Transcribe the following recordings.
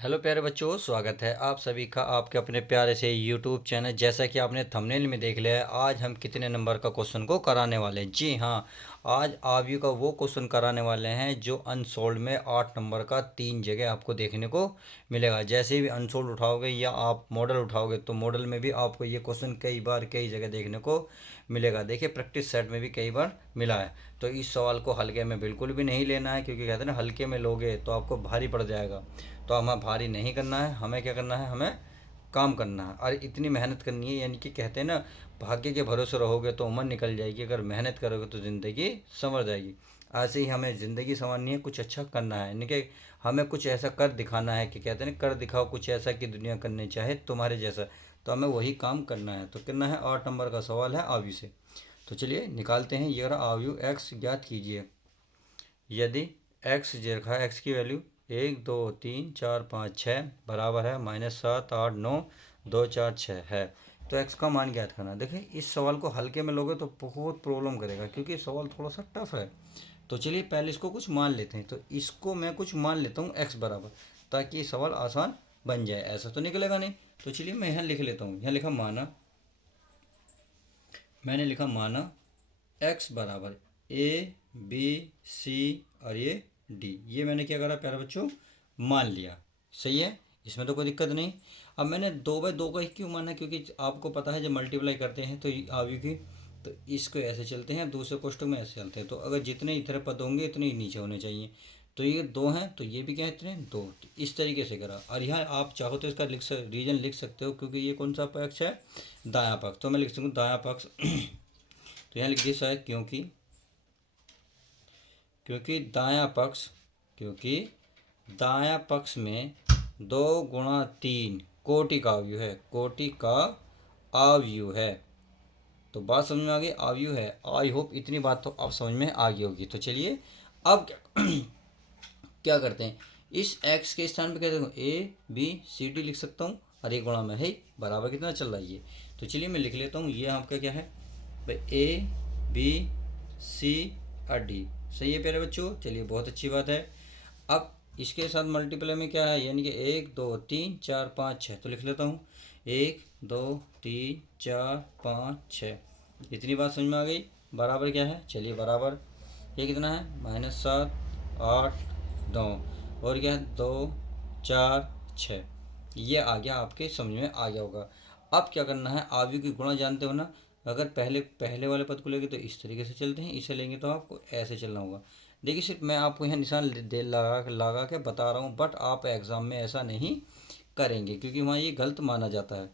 Hello प्यारे बच्चों, स्वागत है आप सभी का आपके अपने प्यारे से यूट्यूब चैनल। जैसा कि आपने थंबनेल में देख लिया है, आज हम कितने नंबर का क्वेश्चन को कराने वाले हैं। जी हाँ, आज आप यू का वो क्वेश्चन कराने वाले हैं जो अनसोल्ड में 8 नंबर का 3 जगह आपको देखने को मिलेगा। जैसे भी अनसोल्ड उठाओगे या आप मॉडल उठाओगे तो मॉडल में भी आपको ये क्वेश्चन कई बार कई जगह देखने को मिलेगा। देखिए, प्रैक्टिस सेट में भी कई बार मिला है। तो इस सवाल को हल्के में बिल्कुल भी नहीं लेना है, क्योंकि कहते हैं ना, हल्के में लोगे तो आपको भारी पड़ जाएगा। तो हमें भारी नहीं करना है, हमें क्या करना है, हमें काम करना है और इतनी मेहनत करनी है। यानी कि कहते हैं ना, भाग्य के भरोसे रहोगे तो उम्र निकल जाएगी, अगर मेहनत करोगे तो ज़िंदगी संवर जाएगी। ऐसे ही हमें ज़िंदगी संवारनी है, कुछ अच्छा करना है, यानी कि हमें कुछ ऐसा कर दिखाना है कि कहते हैं ना, कर दिखाओ कुछ ऐसा कि दुनिया करने चाहे तुम्हारे जैसा। तो हमें वही काम करना है। तो करना है, 8 नंबर का सवाल है आयु से। तो चलिए निकालते हैं। ये रहा आयु, एक्स ज्ञात कीजिए। यदि एक्स जे रखा है, एक्स की वैल्यू 1 2 3 4 5 6 बराबर है -7 8 9 2 4 6 है, तो एक्स का मान ज्ञात करना। देखिए, इस सवाल को हल्के में लोगे तो बहुत प्रॉब्लम करेगा, क्योंकि सवाल थोड़ा सा टफ है। तो चलिए पहले इसको कुछ मान लेते हैं। तो इसको मैं कुछ मान लेता हूँ एक्स बराबर, ताकि ये सवाल आसान बन जाए। ऐसा तो निकलेगा नहीं। तो चलिए मैं यहाँ लिख लेता हूँ। यहाँ लिखा माना, मैंने लिखा माना एक्स बराबर A B C और ये डी। ये मैंने क्या करा प्यारे बच्चों, मान लिया। सही है, इसमें तो कोई दिक्कत नहीं। अब मैंने 2/2 का ही क्यों माना, क्योंकि आपको पता है जब मल्टीप्लाई करते हैं तो आयु की, तो इसको ऐसे चलते हैं, दूसरे कोष्ठक में ऐसे चलते हैं। तो अगर जितने इधर पद होंगे इतने ही नीचे होने चाहिए। तो ये 2 हैं तो ये भी क्या है, इतने 2। तो इस तरीके से करा। और यहाँ आप चाहो तो इसका रीजन लिख सकते हो, क्योंकि ये कौन सा पक्ष है, दायां पक्ष। तो मैं लिख सकूँ दायां पक्ष। तो यहाँ लिख दिया शायद, क्योंकि क्योंकि दायां पक्ष, क्योंकि दायां पक्ष में 2 × 3 कोटि का अवयु है, कोटि का अवयु है। तो बात समझ में आ गई, अवयु है। आई होप इतनी बात तो अब समझ में आ गई होगी। तो चलिए अब क्या क्या करते हैं, इस x के स्थान पे क्या देखो ABCD लिख सकता हूँ, और एक गुणा में है बराबर कितना चल रहा है ये। तो चलिए मैं लिख लेता हूँ। ये आपका क्या है भाई, ABC और D। सही है प्यारे बच्चों, चलिए बहुत अच्छी बात है। अब इसके साथ मल्टीप्लाई में क्या है, यानी कि 1 2 3 4 5 6। तो लिख लेता हूँ 1 2 3 4 5 6। इतनी बात समझ में आ गई। बराबर क्या है, चलिए बराबर ये कितना है, -7 8 9, और क्या है 2 4 6। ये आ गया, आपके समझ में आ गया होगा। अब क्या करना है, आयु की गुणा जानते हो ना। अगर पहले पहले वाले पद को लेंगे तो इस तरीके से चलते हैं, इसे लेंगे तो आपको ऐसे चलना होगा। देखिए, सिर्फ मैं आपको यहाँ निशान दे लगा लगा के बता रहा हूँ, बट आप एग्ज़ाम में ऐसा नहीं करेंगे, क्योंकि वहाँ ये गलत माना जाता है।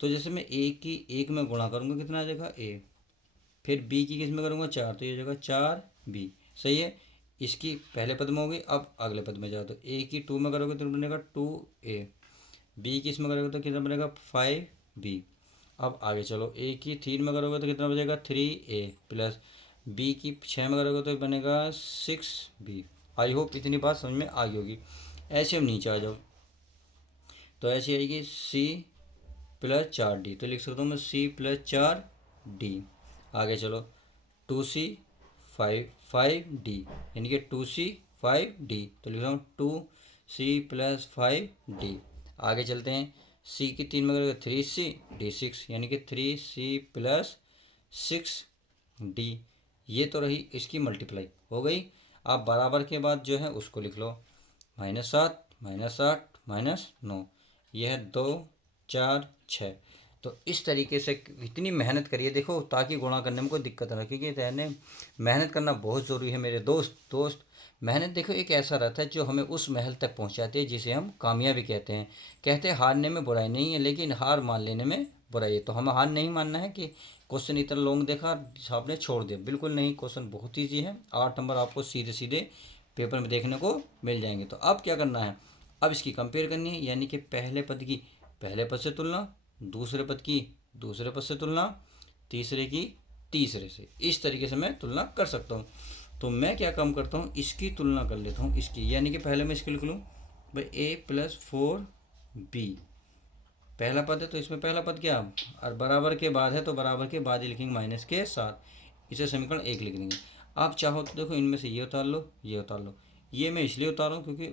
तो जैसे मैं एक में गुणा करूँगा, कितना आ जाएगा A। फिर B की किस में करूँगा 4, तो ये हो जाएगा 4B। सही है, इसकी पहले पद में होगी। अब अगले पद में जाओ, तो A की 2 में करोगे तो बनेगा 2A। B की इसमें करोगे तो कितना बनेगा 5B। अब आगे चलो, A की 3 में करोगे तो कितना बचेगा 3A, प्लस B की 6 में करोगे तो बनेगा 6B। आई होप इतनी बात समझ में आ गई होगी। ऐसे हम नीचे आ जाओ, तो ऐसी आएगी C+4D। तो लिख सकता हूँ मैं C+4D। आगे चलो, 2C 5D, यानी कि 2C 5D। तो लिख रहा हूँ 2C+5D। आगे चलते हैं, C की 3 में करोगे 3C D6, यानी कि 3C+6D। ये तो रही इसकी मल्टीप्लाई हो गई। आप बराबर के बाद जो है उसको लिख लो, -7 -8 -9। यह है 2 4 6। तो इस तरीके से इतनी मेहनत करिए, देखो, ताकि गुणा करने में कोई दिक्कत ना, क्योंकि रहने मेहनत करना बहुत ज़रूरी है मेरे दोस्त। मेहनत देखो एक ऐसा रहता है जो हमें उस महल तक पहुंचाती है जिसे हम कामयाबी कहते हैं। कहते हैं हारने में बुराई नहीं है, लेकिन हार मान लेने में बुराई है। तो हमें हार नहीं मानना है कि क्वेश्चन इतना लॉन्ग देखा आपने छोड़ दिया, बिल्कुल नहीं। क्वेश्चन बहुत ईजी है, 8 नंबर आपको सीधे सीधे पेपर में देखने को मिल जाएंगे। तो अब क्या करना है, अब इसकी कंपेयर करनी है, यानी कि पहले पद की पहले पद से तुलना, दूसरे पद की दूसरे पद से तुलना, तीसरे की तीसरे से। इस तरीके से मैं तुलना कर सकता हूँ। तो मैं क्या काम करता हूँ, इसकी तुलना कर लेता हूँ इसकी, यानी कि पहले मैं इसकी लिख लूँ भाई A+4B। पहला पद है तो इसमें पहला पद क्या, और बराबर के बाद है तो बराबर के बाद ही लिखेंगे माइनस के साथ। इसे समीकरण 1 लिख देंगे। आप चाहो तो देखो, इनमें से ये उतार लो, ये उतार लो। ये मैं इसलिए उतार रहा हूँ क्योंकि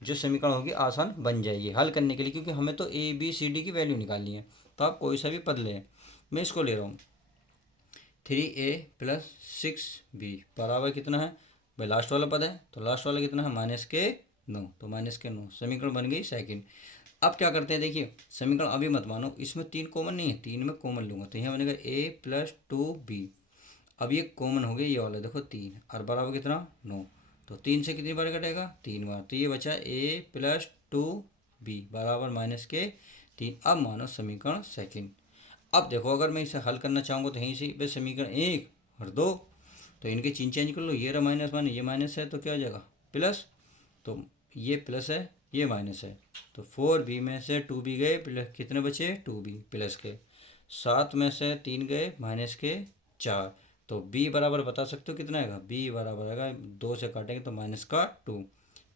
जो समीकरण होगी आसान बन जाएगी हल करने के लिए, क्योंकि हमें तो ए बी सी डी की वैल्यू निकालनी है। तो आप कोई सा भी पद लें, मैं इसको ले रहा हूँ 3a+6b बराबर कितना है भाई, लास्ट वाला पद है तो लास्ट वाला कितना है -9, तो -9 समीकरण बन गई सेकंड। अब क्या करते हैं, देखिए समीकरण अभी मत मानो, इसमें 3 कॉमन नहीं है, 3 में कॉमन लूँगा तो यहाँ बनेगा a+2b। अब ये कॉमन हो गया ये वाला, देखो 3 और बराबर कितना 9, तो 3 से कितनी बार कटेगा 3 बार, तो ये बचा a+2b बराबर -3। अब मानो समीकरण सेकंड। अब देखो अगर मैं इसे हल करना चाहूँगा तो यहीं से भाई समीकरण 1 और 2, तो इनके चिन्ह चेंज कर लो, ये रहा -1 ये माइनस है तो क्या हो जाएगा प्लस, तो ये प्लस है ये माइनस है, तो 4b में से 2b गए प्लस कितने बचे 2b प्लस के, 7 में से 3 गए -4, तो b बराबर बता सकते हो कितना आएगा, b बराबर आएगा 2 से काटेंगे तो -2,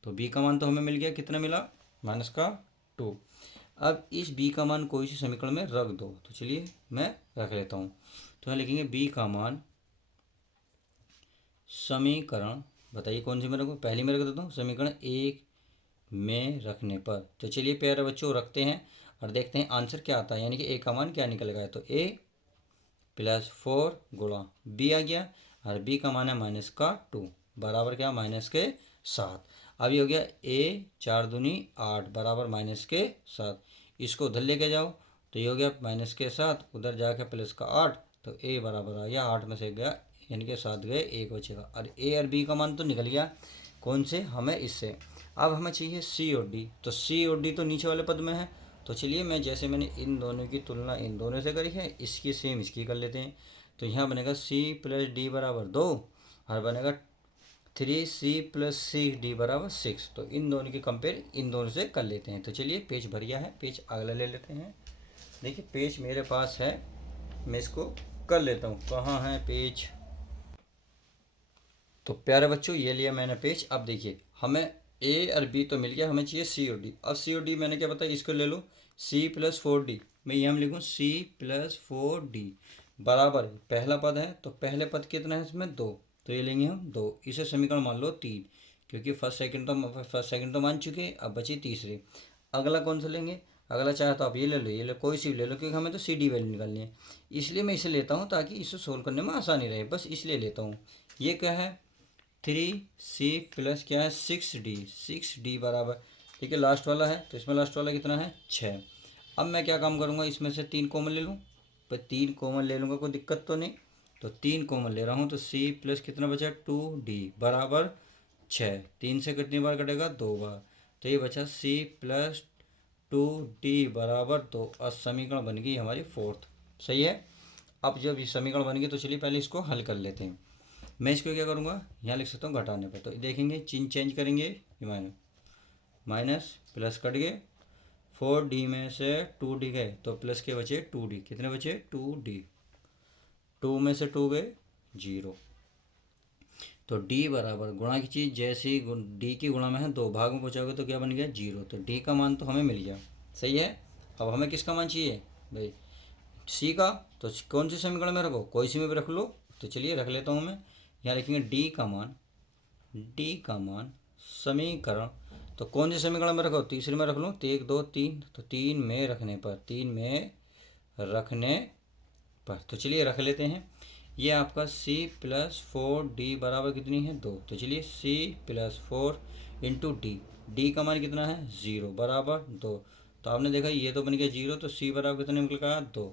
तो b का मान तो हमें मिल गया, कितना मिला -2। अब इस b का मान कोई सी समीकरण में रख दो, तो चलिए मैं रख लेता हूँ, तो यहाँ लिखेंगे b का मान समीकरण, बताइए कौन सी में रखूँ, पहली में रख देता हूँ समीकरण 1 में रखने पर। तो चलिए प्यारे बच्चों रखते हैं और देखते हैं आंसर क्या आता है, यानी कि a का मान क्या निकल गया, तो a+4 गुणा b आ गया और b का मान है -2 बराबर क्या -7। अब ये हो गया a 4 दूनी 8 बराबर -7, इसको उधर लेके जाओ तो ये हो गया -7, उधर जाके +8, तो a बराबर आ गया 8 में से गया यानी कि 7 गए 1 बचेगा, और a और b का मान तो निकल गया कौन से, हमें इससे। अब हमें चाहिए c और d, तो c और d तो नीचे वाले पद में है, तो चलिए मैं जैसे मैंने इन दोनों की तुलना इन दोनों से करी है, इसकी सेम इसकी कर लेते हैं। तो यहाँ बनेगा c + d बराबर 2 और बनेगा 3c+c d बराबर 6, तो इन दोनों की कंपेयर इन दोनों से कर लेते हैं। तो चलिए पेज भर गया है, पेज अगला ले लेते हैं। देखिए पेज मेरे पास है, मैं इसको कर लेता हूँ, कहाँ है पेज, तो प्यारे बच्चों ये लिया मैंने पेज। अब देखिए हमें a और b तो मिल गया, हमें चाहिए c और d। अब c और d मैंने क्या बताया, इसको ले लो c+4d, मैं यहाँ लिखूँ c+4d बराबर पहला पद है, तो पहले पद कितना है इसमें 2, तो ये लेंगे हम 2, इसे समीकरण मान लो 3, क्योंकि फर्स्ट सेकंड तो मान चुके, अब बची तीसरी। अगला कौन सा लेंगे, अगला चाहे तो आप ये ले लो, ये ले कोई सी ले लो, क्योंकि हमें तो सी डी वैल्यू निकालनी है, इसलिए मैं इसे लेता हूँ ताकि इसे सोल्व करने में आसानी रहे, बस इसलिए लेता हूँ। ये क्या है 3c प्लस क्या है 6d बराबर, ठीक है लास्ट वाला है, तो इसमें लास्ट वाला कितना है 6। अब मैं क्या काम करूँगा, इसमें से 3 कॉमन ले लूँ, पर 3 कॉमन ले लूँगा कोई दिक्कत तो नहीं, तो 3 कॉमन ले रहा हूँ, तो c प्लस कितना बचा 2d बराबर 6, 3 से कितनी बार कटेगा 2 बार, तो ये बचा c+2d बराबर 2, और समीकरण बन गई हमारी फोर्थ। सही है। अब जब ये समीकरण बन गई तो चलिए पहले इसको हल कर लेते हैं। मैं इसको क्या करूँगा, यहाँ लिख सकता हूँ घटाने पर, तो देखेंगे चिन्ह चेंज करेंगे, ये माइनस प्लस कट गए, 4d में से 2d गए तो प्लस के बचे 2d, कितने बचे 2d, 2 में से 2 गए 0, तो d बराबर गुणा की चीज़ जैसी d की गुणा में है 2 भाग में पहुँचाओगे तो क्या बन गया 0, तो d का मान तो हमें मिल गया। सही है। अब हमें किसका मान चाहिए भाई c का, तो कौन सी समीकरण में रखो, कोई सी में भी रख लो, तो चलिए रख लेता हूँ मैं, यहाँ लिखेंगे d का मान समीकरण, तो कौन सी समीकरण में रखो, तीसरे में रख लो, तो 1 2 3, तो 3 में रखने पर, तो चलिए रख लेते हैं। ये आपका c+4d बराबर कितनी है 2, तो चलिए c+4 इंटू डी का मान कितना है 0 बराबर 2, तो आपने देखा ये तो बन गया 0, तो c बराबर कितने निकल गया 2,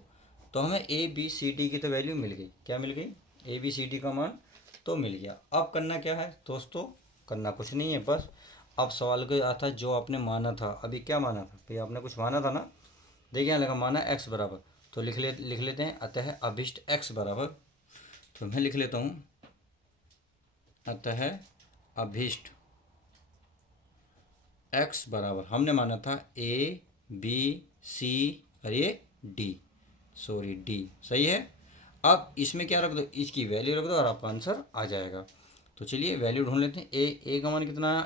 तो हमें a b c d की तो वैल्यू मिल गई, क्या मिल गई a b c d का मान तो मिल गया। अब करना क्या है दोस्तों, करना कुछ नहीं है, बस अब सवाल को आता है जो आपने माना था, अभी क्या माना था भाई, आपने कुछ माना था ना, देखिए यहाँ लगा माना x बराबर, तो लिख लेते हैं, अतः अभिष्ट x बराबर, तो मैं लिख लेता हूँ, अतः अभिष्ट x बराबर हमने माना था a b c और ये d, सही है। अब इसमें क्या रख दो, इसकी वैल्यू रख दो और आपका आंसर आ जाएगा। तो चलिए वैल्यू ढूंढ लेते हैं, ए का मान कितना है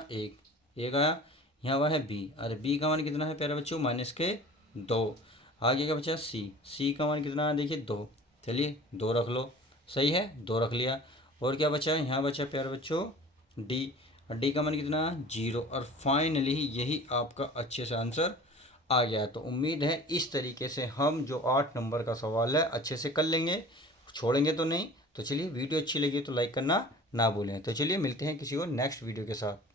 1 आया, यहाँ हुआ है बी, अरे बी का मान कितना है प्यारे बच्चों -2, आगे का बचा सी का मान कितना है देखिए 2, चलिए 2 रख लो, सही है 2 रख लिया, और क्या बचा है यहाँ बचा प्यारे बच्चों डी, और डी का मान कितना 0। और फाइनली यही आपका अच्छे से आंसर आ गया। तो उम्मीद है इस तरीके से हम जो 8 नंबर का सवाल है अच्छे से कर लेंगे, छोड़ेंगे तो नहीं। तो चलिए वीडियो अच्छी लगी तो लाइक करना ना भूलें। तो चलिए मिलते हैं किसी और नेक्स्ट वीडियो के साथ।